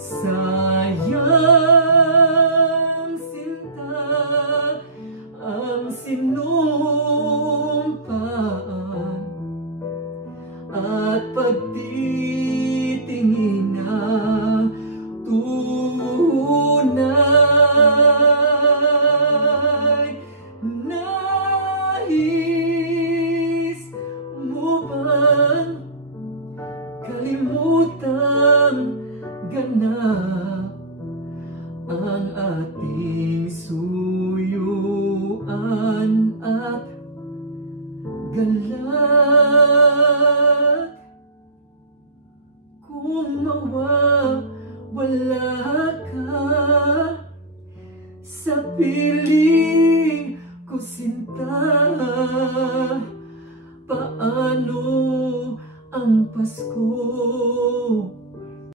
Sayang sinta ang sinumpaan at pagtitingin na tunay. Nais mo bang kalimutang ganap ang ating suyuan at galak? Kung mawawala ka sa piling ko sinta, paano ang Pasko